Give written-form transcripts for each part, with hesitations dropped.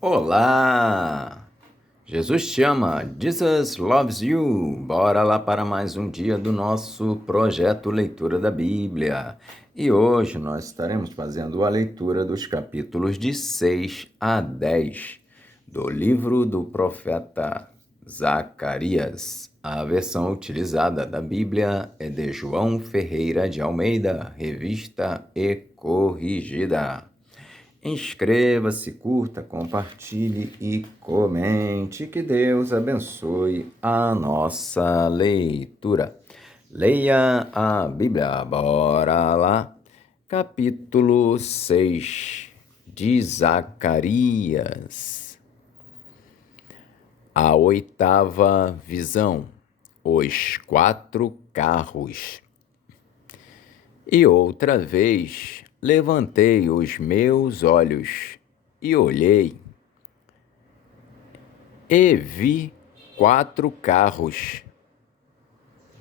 Olá! Jesus te ama, Jesus loves you. Bora lá para mais um dia do nosso projeto Leitura da Bíblia. E hoje nós estaremos fazendo a leitura dos capítulos de 6 a 10 do livro do profeta Zacarias. A versão utilizada da Bíblia é de João Ferreira de Almeida, revista e corrigida. Inscreva-se, curta, compartilhe e comente. Que Deus abençoe a nossa leitura. Leia a Bíblia, bora lá. Capítulo 6 de Zacarias. A oitava visão, os 4 carros. E outra vez levantei os meus olhos e olhei, e vi 4 carros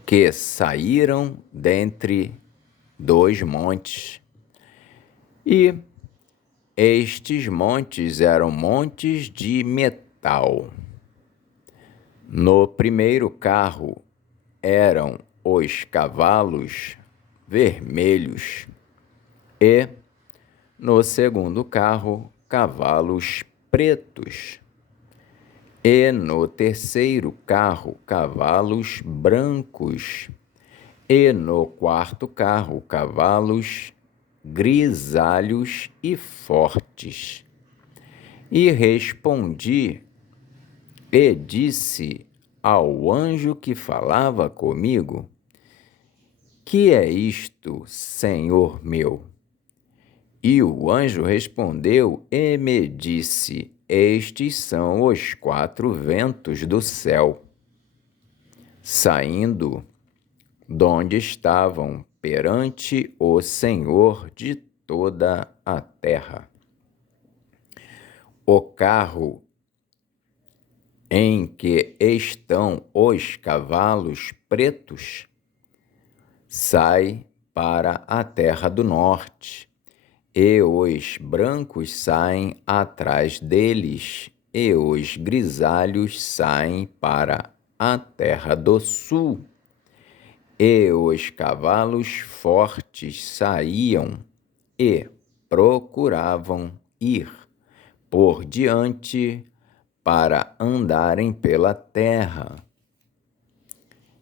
que saíram dentre 2 montes. E estes montes eram montes de metal. No primeiro carro eram os cavalos vermelhos, e no segundo carro, cavalos pretos, e no terceiro carro, cavalos brancos, e no quarto carro, cavalos grisalhos e fortes. E respondi e disse ao anjo que falava comigo: que é isto, Senhor meu? E o anjo respondeu e me disse: estes são os 4 ventos do céu, saindo donde estavam perante o Senhor de toda a terra. O carro em que estão os cavalos pretos sai para a terra do norte, e os brancos saem atrás deles, e os grisalhos saem para a terra do sul. E os cavalos fortes saíam e procuravam ir por diante para andarem pela terra.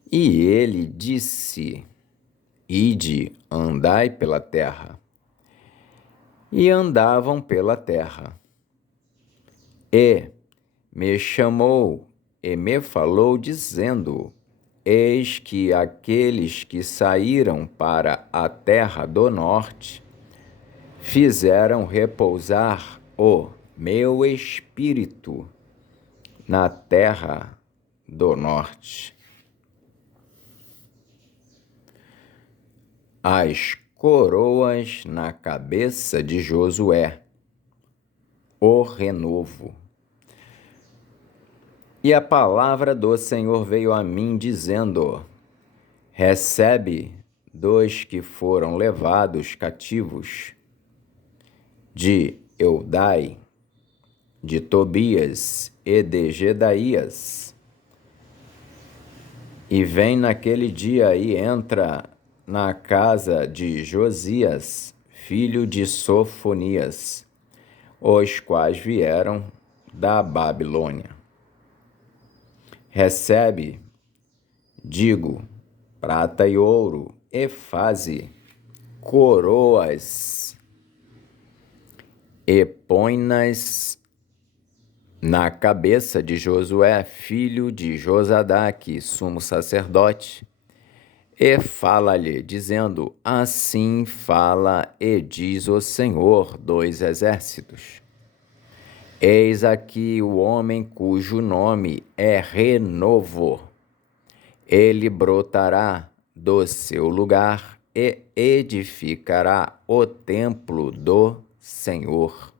E ele disse: ide, andai pela terra. E andavam pela terra. E me chamou e me falou, dizendo: eis que aqueles que saíram para a terra do norte fizeram repousar o meu espírito na terra do norte. As coroas na cabeça de Josué, o renovo. E a palavra do Senhor veio a mim, dizendo: recebe dos que foram levados cativos, de Eudai, de Tobias e de Gedaías, e vem naquele dia e entra na casa de Josias, filho de Sofonias, os quais vieram da Babilônia. Recebe, digo, prata e ouro, e faze coroas, e põe-nas na cabeça de Josué, filho de Josadaque, sumo sacerdote, e fala-lhe, dizendo: assim fala e diz o Senhor dos exércitos: eis aqui o homem cujo nome é Renovo. Ele brotará do seu lugar e edificará o templo do Senhor.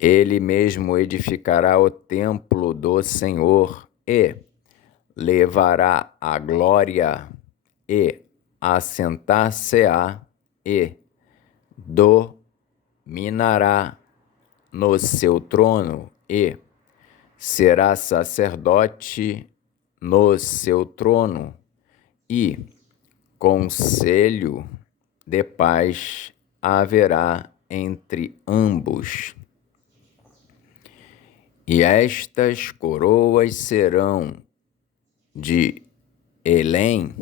Ele mesmo edificará o templo do Senhor e levará a glória e assentar-se-á e dominará no seu trono e será sacerdote no seu trono, e conselho de paz haverá entre ambos. E estas coroas serão de Elém,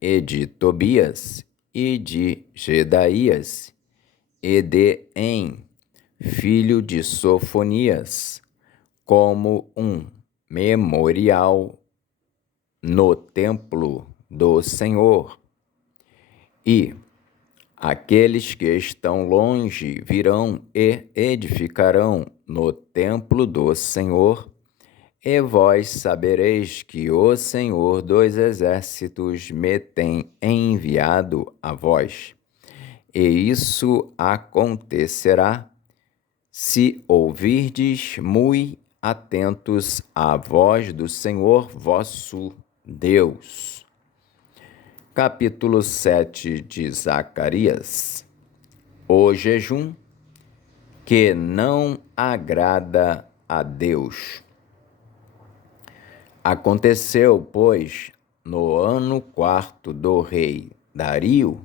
e de Tobias, e de Jedaías, e de En, filho de Sofonias, como um memorial no templo do Senhor. E aqueles que estão longe virão e edificarão no templo do Senhor, e vós sabereis que o Senhor dos exércitos me tem enviado a vós. E isso acontecerá se ouvirdes muito atentos à voz do Senhor vosso Deus. Capítulo 7 de Zacarias. O jejum que não agrada a Deus. Aconteceu, pois, no ano 4º do rei Dario,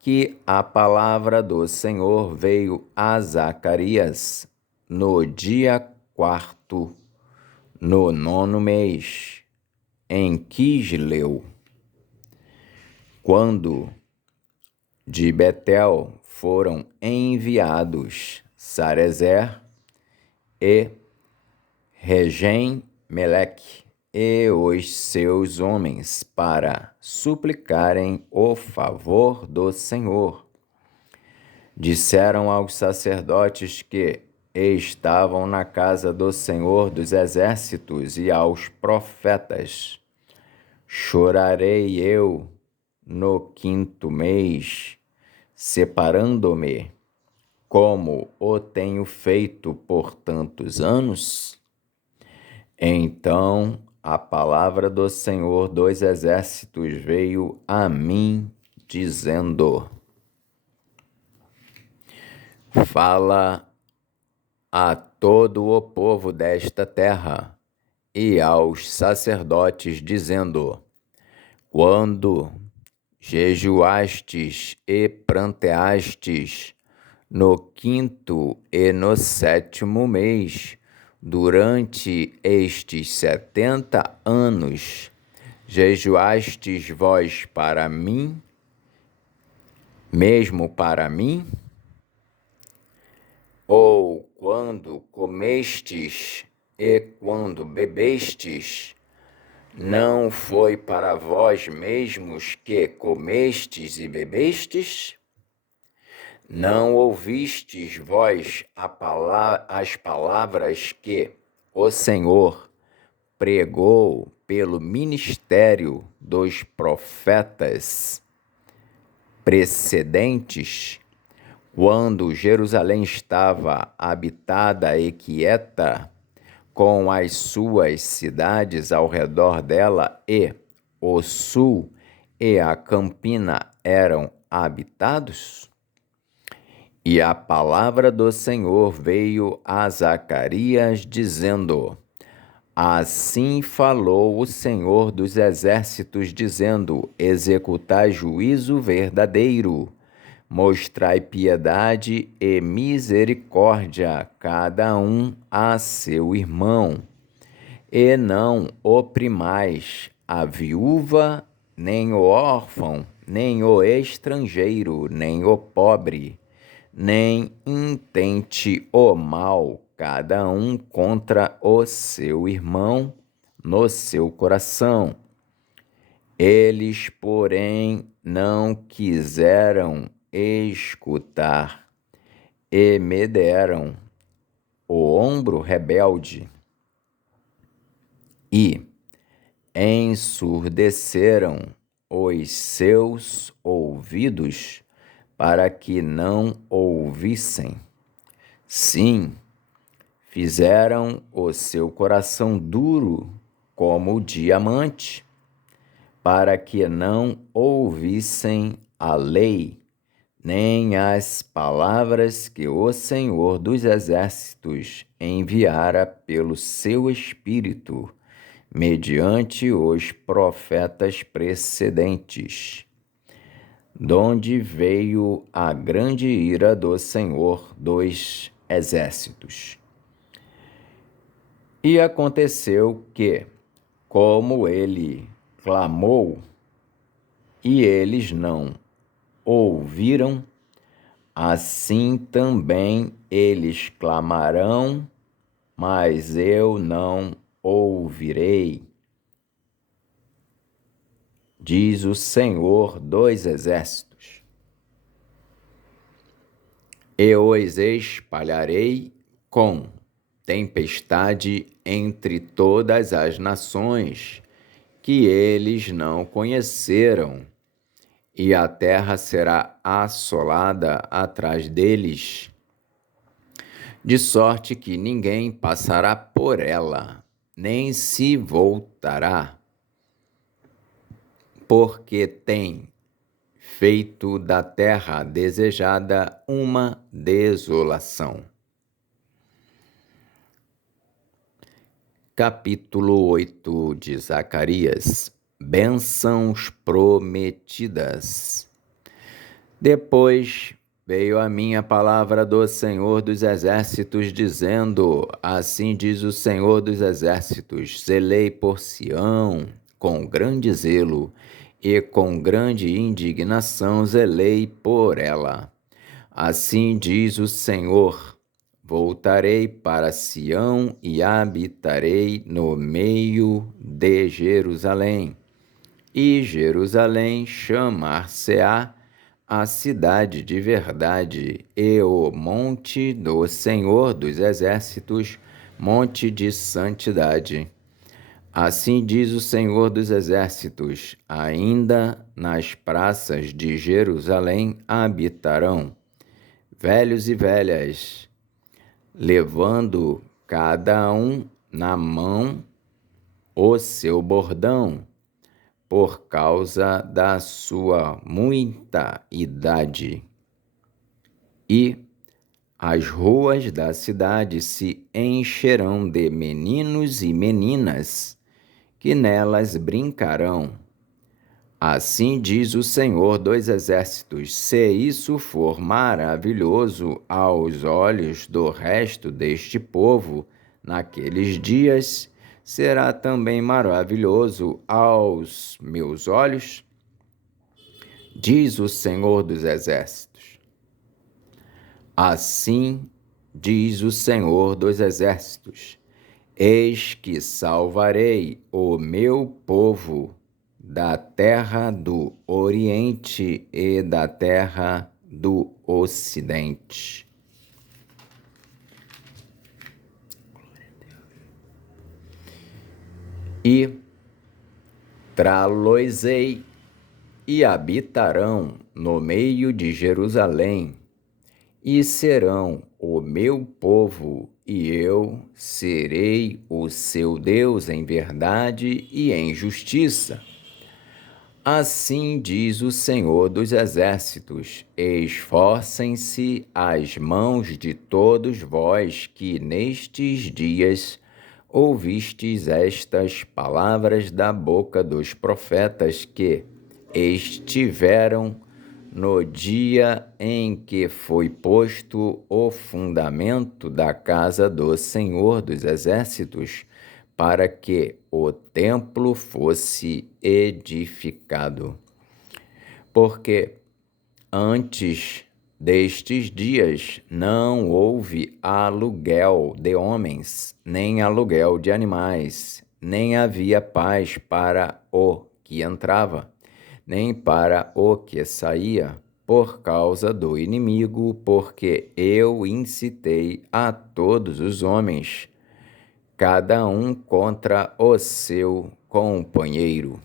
que a palavra do Senhor veio a Zacarias no dia 4º, no 9º mês, em Quisleu, quando de Betel foram enviados Sarezer e Regem-Meleque e os seus homens para suplicarem o favor do Senhor. Disseram aos sacerdotes que estavam na casa do Senhor dos exércitos e aos profetas: chorarei eu no 5º mês, separando-me, como o tenho feito por tantos anos? Então a palavra do Senhor dos exércitos veio a mim, dizendo: fala a todo o povo desta terra e aos sacerdotes, dizendo: quando jejuastes e pranteastes no 5º e no 7º mês, durante estes 70 anos, jejuastes vós para mim, mesmo para mim? Ou quando comestes e quando bebestes, não foi para vós mesmos que comestes e bebestes? Não ouvistes vós as palavras que o Senhor pregou pelo ministério dos profetas precedentes, quando Jerusalém estava habitada e quieta, com as suas cidades ao redor dela, e o sul e a campina eram habitados? E a palavra do Senhor veio a Zacarias, dizendo: assim falou o Senhor dos exércitos, dizendo: executai juízo verdadeiro, mostrai piedade e misericórdia, cada um a seu irmão, e não oprimais a viúva, nem o órfão, nem o estrangeiro, nem o pobre, nem intente o mal, cada um contra o seu irmão no seu coração. Eles, porém, não quiseram escutar e me deram o ombro rebelde e ensurdeceram os seus ouvidos para que não ouvissem. Sim, fizeram o seu coração duro como o diamante, para que não ouvissem a lei, nem as palavras que o Senhor dos Exércitos enviara pelo seu Espírito, mediante os profetas precedentes, donde veio a grande ira do Senhor dos Exércitos. E aconteceu que, como ele clamou, e eles não ouviram, assim também eles clamarão, mas eu não ouvirei, diz o Senhor dos Exércitos. E os espalharei com tempestade entre todas as nações que eles não conheceram, e a terra será assolada atrás deles, de sorte que ninguém passará por ela, nem se voltará, porque tem feito da terra desejada uma desolação. Capítulo 8 de Zacarias. Bênçãos prometidas. Depois veio a mim a palavra do Senhor dos Exércitos, dizendo: Assim diz o Senhor dos Exércitos: zelei por Sião com grande zelo, e com grande indignação zelei por ela. Assim diz o Senhor: voltarei para Sião e habitarei no meio de Jerusalém. E Jerusalém chamar-se-á a cidade de verdade, e o monte do Senhor dos Exércitos, monte de santidade. Assim diz o Senhor dos Exércitos: ainda nas praças de Jerusalém habitarão velhos e velhas, levando cada um na mão o seu bordão, por causa da sua muita idade. E as ruas da cidade se encherão de meninos e meninas, que nelas brincarão. Assim diz o Senhor dos Exércitos: se isso for maravilhoso aos olhos do resto deste povo, naqueles dias, será também maravilhoso aos meus olhos, diz o Senhor dos Exércitos. Assim diz o Senhor dos Exércitos: eis que salvarei o meu povo da terra do Oriente e da terra do Ocidente. E trá-los-ei e habitarão no meio de Jerusalém, e serão o meu povo, e eu serei o seu Deus em verdade e em justiça. Assim diz o Senhor dos Exércitos: esforcem-se as mãos de todos vós que nestes dias ouvistes estas palavras da boca dos profetas que estiveram no dia em que foi posto o fundamento da casa do Senhor dos Exércitos, para que o templo fosse edificado. Porque antes destes dias não houve aluguel de homens, nem aluguel de animais, nem havia paz para o que entrava, nem para o que saía, por causa do inimigo, porque eu incitei a todos os homens, cada um contra o seu companheiro.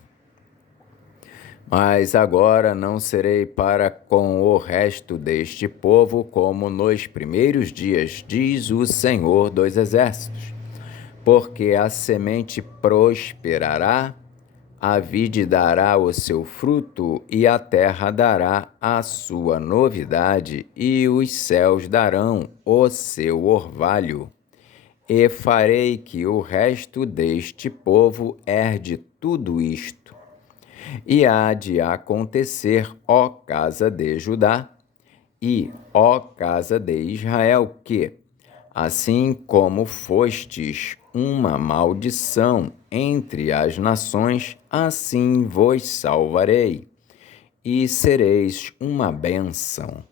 Mas agora não serei para com o resto deste povo como nos primeiros dias, diz o Senhor dos Exércitos, porque a semente prosperará, A vide dará o seu fruto, e a terra dará a sua novidade, e os céus darão o seu orvalho. E farei que o resto deste povo herde tudo isto. E há de acontecer, ó casa de Judá, e, ó casa de Israel, que, assim como fostes uma maldição entre as nações, assim vos salvarei, e sereis uma bênção.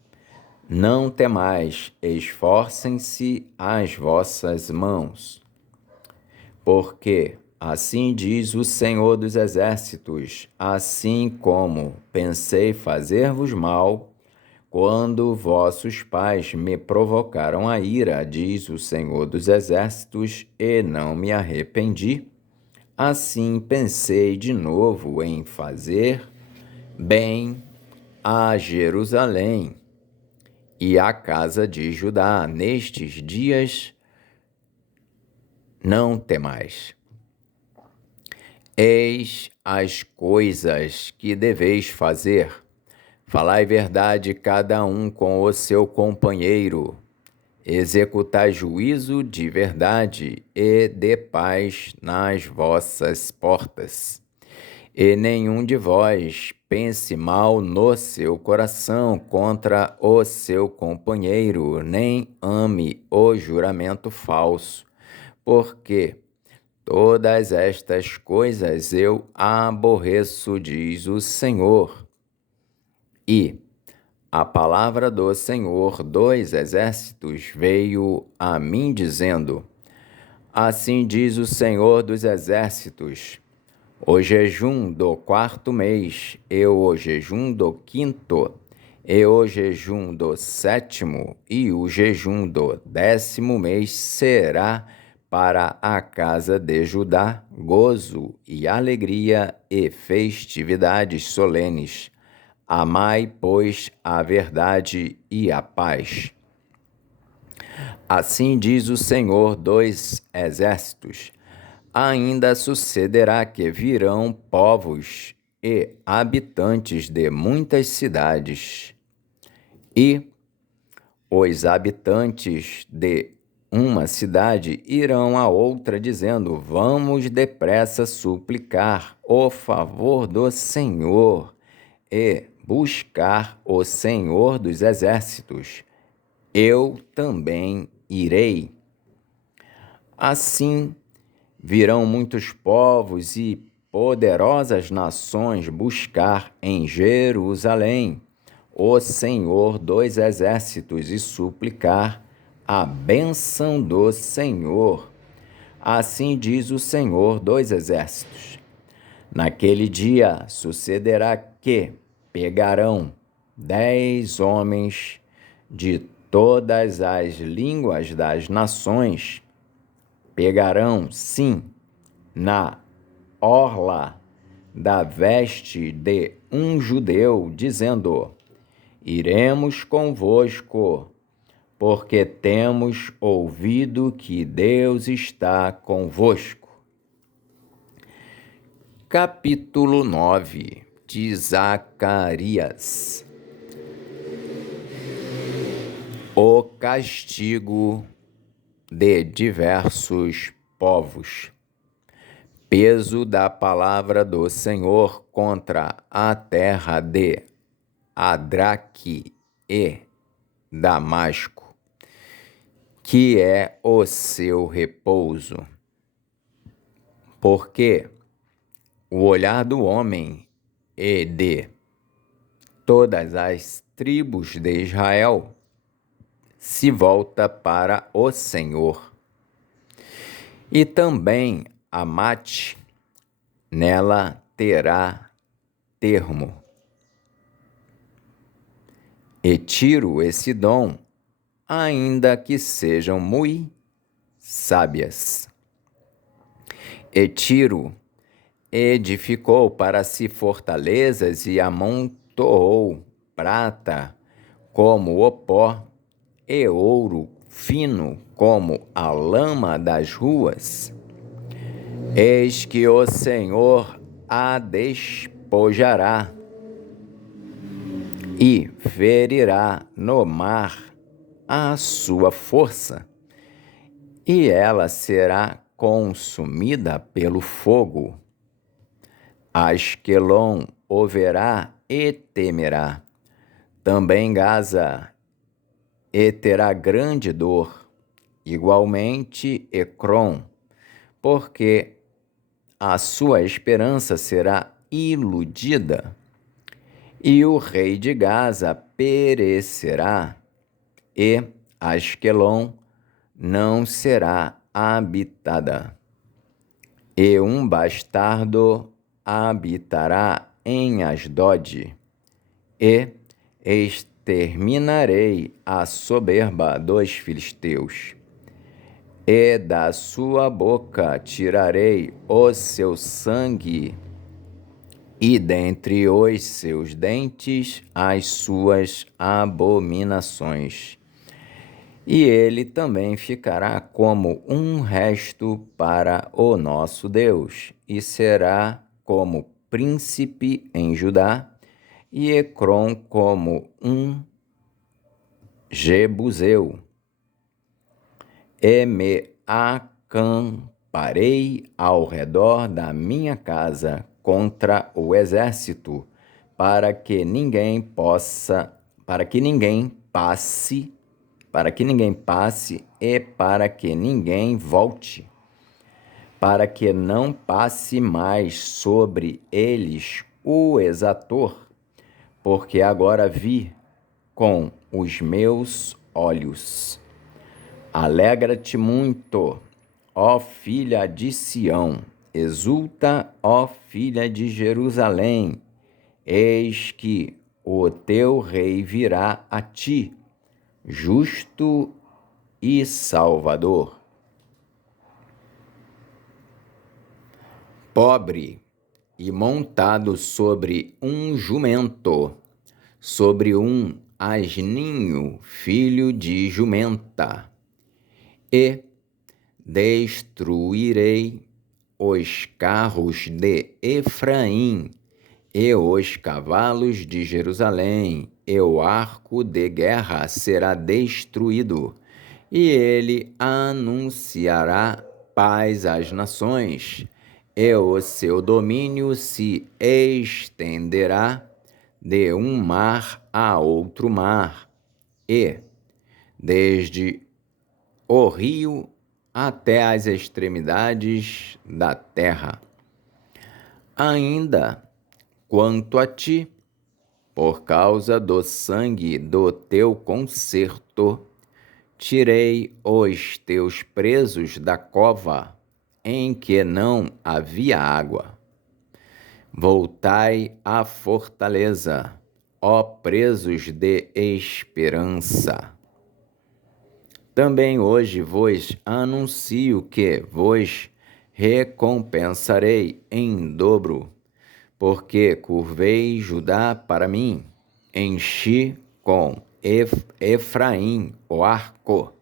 Não temais, esforcem-se as vossas mãos. Porque, assim diz o Senhor dos Exércitos, assim como pensei fazer-vos mal, quando vossos pais me provocaram a ira, diz o Senhor dos Exércitos, e não me arrependi, assim pensei de novo em fazer bem a Jerusalém e à casa de Judá nestes dias. Não temais. Eis as coisas que deveis fazer. Falai verdade cada um com o seu companheiro. Executai juízo de verdade e de paz nas vossas portas. E nenhum de vós pense mal no seu coração contra o seu companheiro, nem ame o juramento falso, porque todas estas coisas eu aborreço, diz o Senhor. E a palavra do Senhor dos Exércitos veio a mim dizendo: Assim diz o Senhor dos Exércitos: o jejum do 4º mês, e o jejum do 5º, e o jejum do 7º, e o jejum do 10º mês será para a casa de Judá gozo e alegria e festividades solenes. Amai, pois, a verdade e a paz. Assim diz o Senhor dos Exércitos: ainda sucederá que virão povos e habitantes de muitas cidades, e os habitantes de uma cidade irão a outra, dizendo: vamos depressa suplicar o favor do Senhor e buscar o Senhor dos Exércitos. Eu também irei. Assim virão muitos povos e poderosas nações buscar em Jerusalém o Senhor dos Exércitos e suplicar a bênção do Senhor. Assim diz o Senhor dos Exércitos: naquele dia sucederá que pegarão 10 homens de todas as línguas das nações, pegarão, sim, na orla da veste de um judeu, dizendo: iremos convosco, porque temos ouvido que Deus está convosco. Capítulo 9 de Zacarias. O castigo de diversos povos. Peso da palavra do Senhor contra a terra de Adraque e Damasco, que é o seu repouso. Porque o olhar do homem e de todas as tribos de Israel se volta para o Senhor. E também Amate nela terá termo. E Tiro e Sidom, ainda que sejam muito sábias. E Tiro edificou para si fortalezas e amontoou prata como o pó e ouro fino como a lama das ruas. Eis que o Senhor a despojará e ferirá no mar a sua força, e ela será consumida pelo fogo. Asquelon o verá e temerá, também Gaza, e terá grande dor, igualmente Ecrom, porque a sua esperança será iludida, e o rei de Gaza perecerá, e Asquelon não será habitada. E um bastardo habitará em Asdod, e exterminarei a soberba dos filisteus. E da sua boca tirarei o seu sangue, e dentre os seus dentes as suas abominações. E ele também ficará como um resto para o nosso Deus, e será como príncipe em Judá, e Ecrom como um jebuseu. E me acamparei ao redor da minha casa contra o exército, para que ninguém passe e para que ninguém volte, para que não passe mais sobre eles o exator, porque agora vi com os meus olhos. Alegra-te muito, ó filha de Sião, exulta, ó filha de Jerusalém, eis que o teu rei virá a ti, justo e salvador. Pobre e montado sobre um jumento, sobre um asninho, filho de jumenta. E destruirei os carros de Efraim, e os cavalos de Jerusalém, e o arco de guerra será destruído, e ele anunciará paz às nações, e o seu domínio se estenderá de um mar a outro mar, e desde o rio até as extremidades da terra. Ainda quanto a ti, por causa do sangue do teu concerto, tirei os teus presos da cova, em que não havia água. Voltai à fortaleza, ó presos de esperança. Também hoje vos anuncio que vos recompensarei em dobro, porque curvei Judá para mim, enchi com Efraim o arco.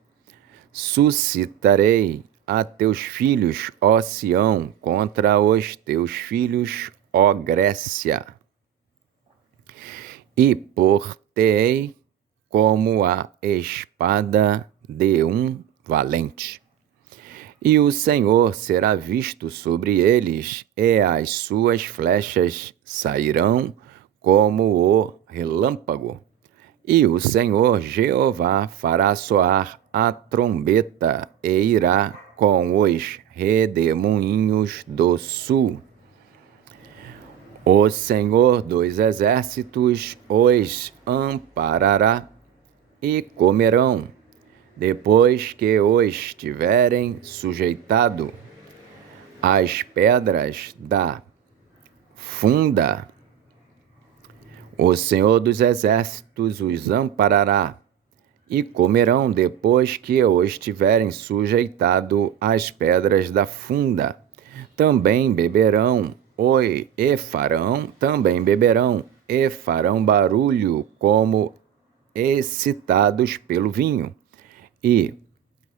Suscitarei a teus filhos, ó Sião, contra os teus filhos, ó Grécia, e por-te-ei como a espada de um valente. E o Senhor será visto sobre eles, e as suas flechas sairão como o relâmpago. E o Senhor Jeová fará soar a trombeta, e irá com os redemoinhos do sul. O Senhor dos exércitos os amparará, e comerão, depois que os tiverem sujeitado, as pedras da funda. O Senhor dos exércitos os amparará, e comerão depois que os tiverem sujeitado as pedras da funda. Também beberão e farão barulho como excitados pelo vinho, e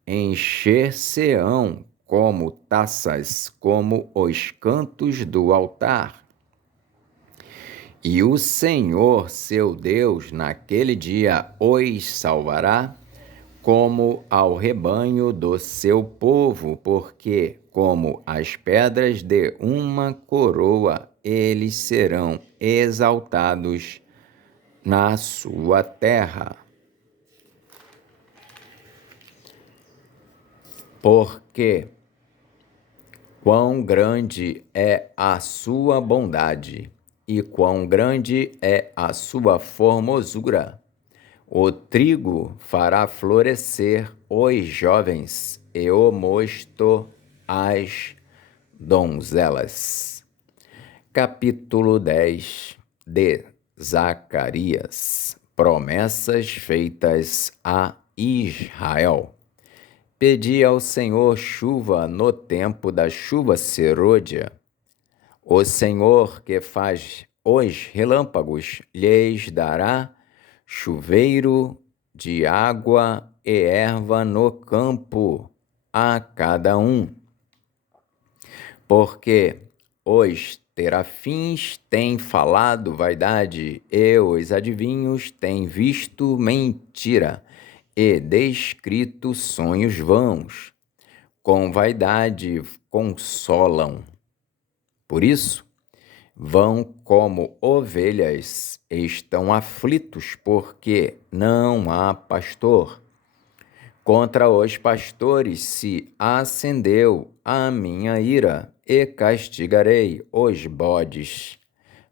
encher-se-ão como taças, como os cantos do altar. E o Senhor, seu Deus, naquele dia os salvará, como ao rebanho do seu povo, porque, como as pedras de uma coroa, eles serão exaltados na sua terra. Porque quão grande é a sua bondade, e quão grande é a sua formosura. O trigo fará florescer os jovens, e o mosto as donzelas. Capítulo 10 de Zacarias. Promessas feitas a Israel. Pedi ao Senhor chuva no tempo da chuva serôdia. O Senhor que faz os relâmpagos lhes dará chuveiro de água e erva no campo a cada um. Porque os terafins têm falado vaidade e os adivinhos têm visto mentira e descrito sonhos vãos. Com vaidade consolam. Por isso, vão como ovelhas, estão aflitos porque não há pastor. Contra os pastores se acendeu a minha ira, e castigarei os bodes.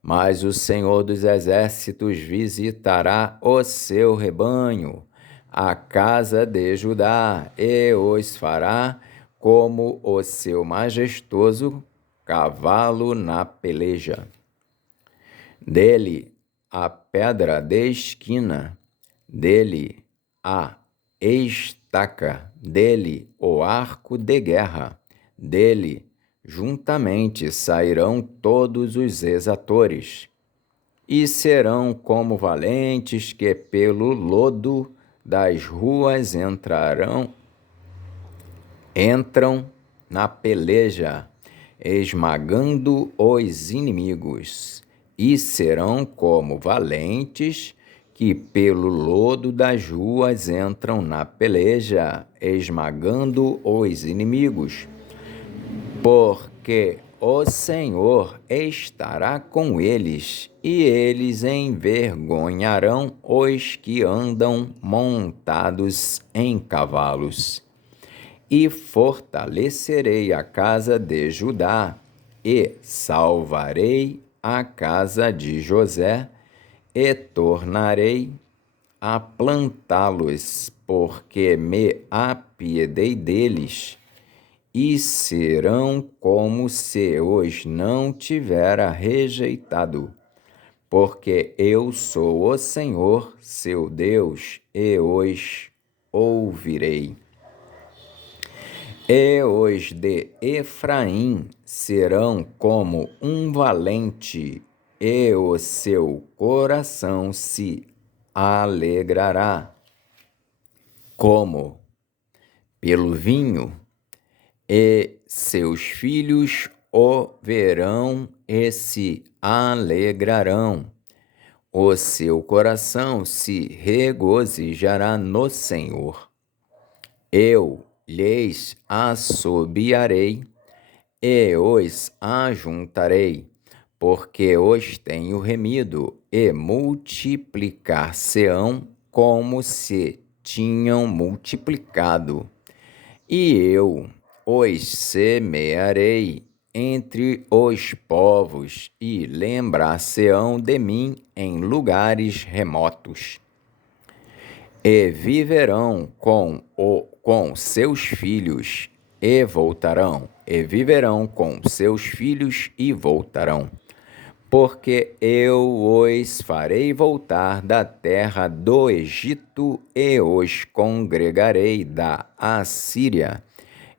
Mas o Senhor dos Exércitos visitará o seu rebanho, a casa de Judá, e os fará como o seu majestoso cavalo na peleja. Dele a pedra de esquina, dele a estaca, dele o arco de guerra, dele juntamente sairão todos os exatores, e serão como valentes que pelo lodo das ruas entram na peleja, esmagando os inimigos, e serão como valentes que pelo lodo das ruas entram na peleja, esmagando os inimigos. Porque o Senhor estará com eles, e eles envergonharão os que andam montados em cavalos. E fortalecerei a casa de Judá, e salvarei a casa de José, e tornarei a plantá-los, porque me apiedei deles, e serão como se os não tivera rejeitado, porque eu sou o Senhor, seu Deus, e os ouvirei. E os de Efraim serão como um valente, e o seu coração se alegrará, como pelo vinho, e seus filhos o verão e se alegrarão. O seu coração se regozijará no Senhor. Eu lhes assobiarei e os ajuntarei, porque os tenho remido, e multiplicar-se-ão como se tinham multiplicado. E eu os semearei entre os povos, e lembrar-se-ão de mim em lugares remotos. E viverão com seus filhos, e voltarão, e viverão com seus filhos, e voltarão. Porque eu os farei voltar da terra do Egito, e os congregarei da Assíria,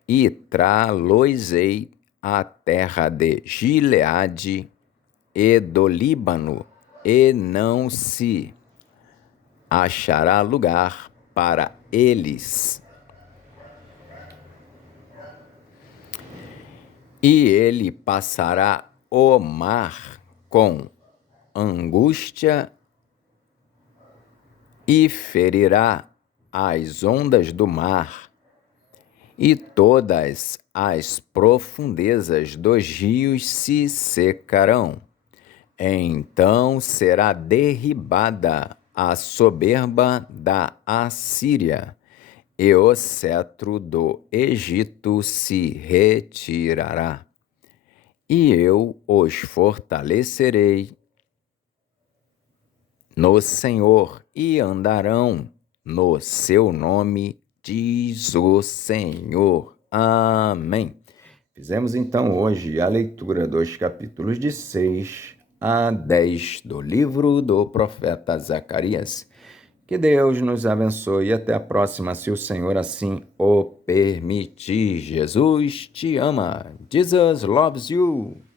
e trá-los-ei à terra de Gileade e do Líbano, e não se achará lugar para eles. E ele passará o mar com angústia e ferirá as ondas do mar, e todas as profundezas dos rios se secarão. Então será derribada a soberba da Assíria, e o cetro do Egito se retirará. E eu os fortalecerei no Senhor, e andarão no seu nome, diz o Senhor. Amém. Fizemos então hoje a leitura dos capítulos de 6 a 10 do livro do profeta Zacarias. Que Deus nos abençoe e até a próxima, se o Senhor assim o permitir. Jesus te ama. Jesus loves you.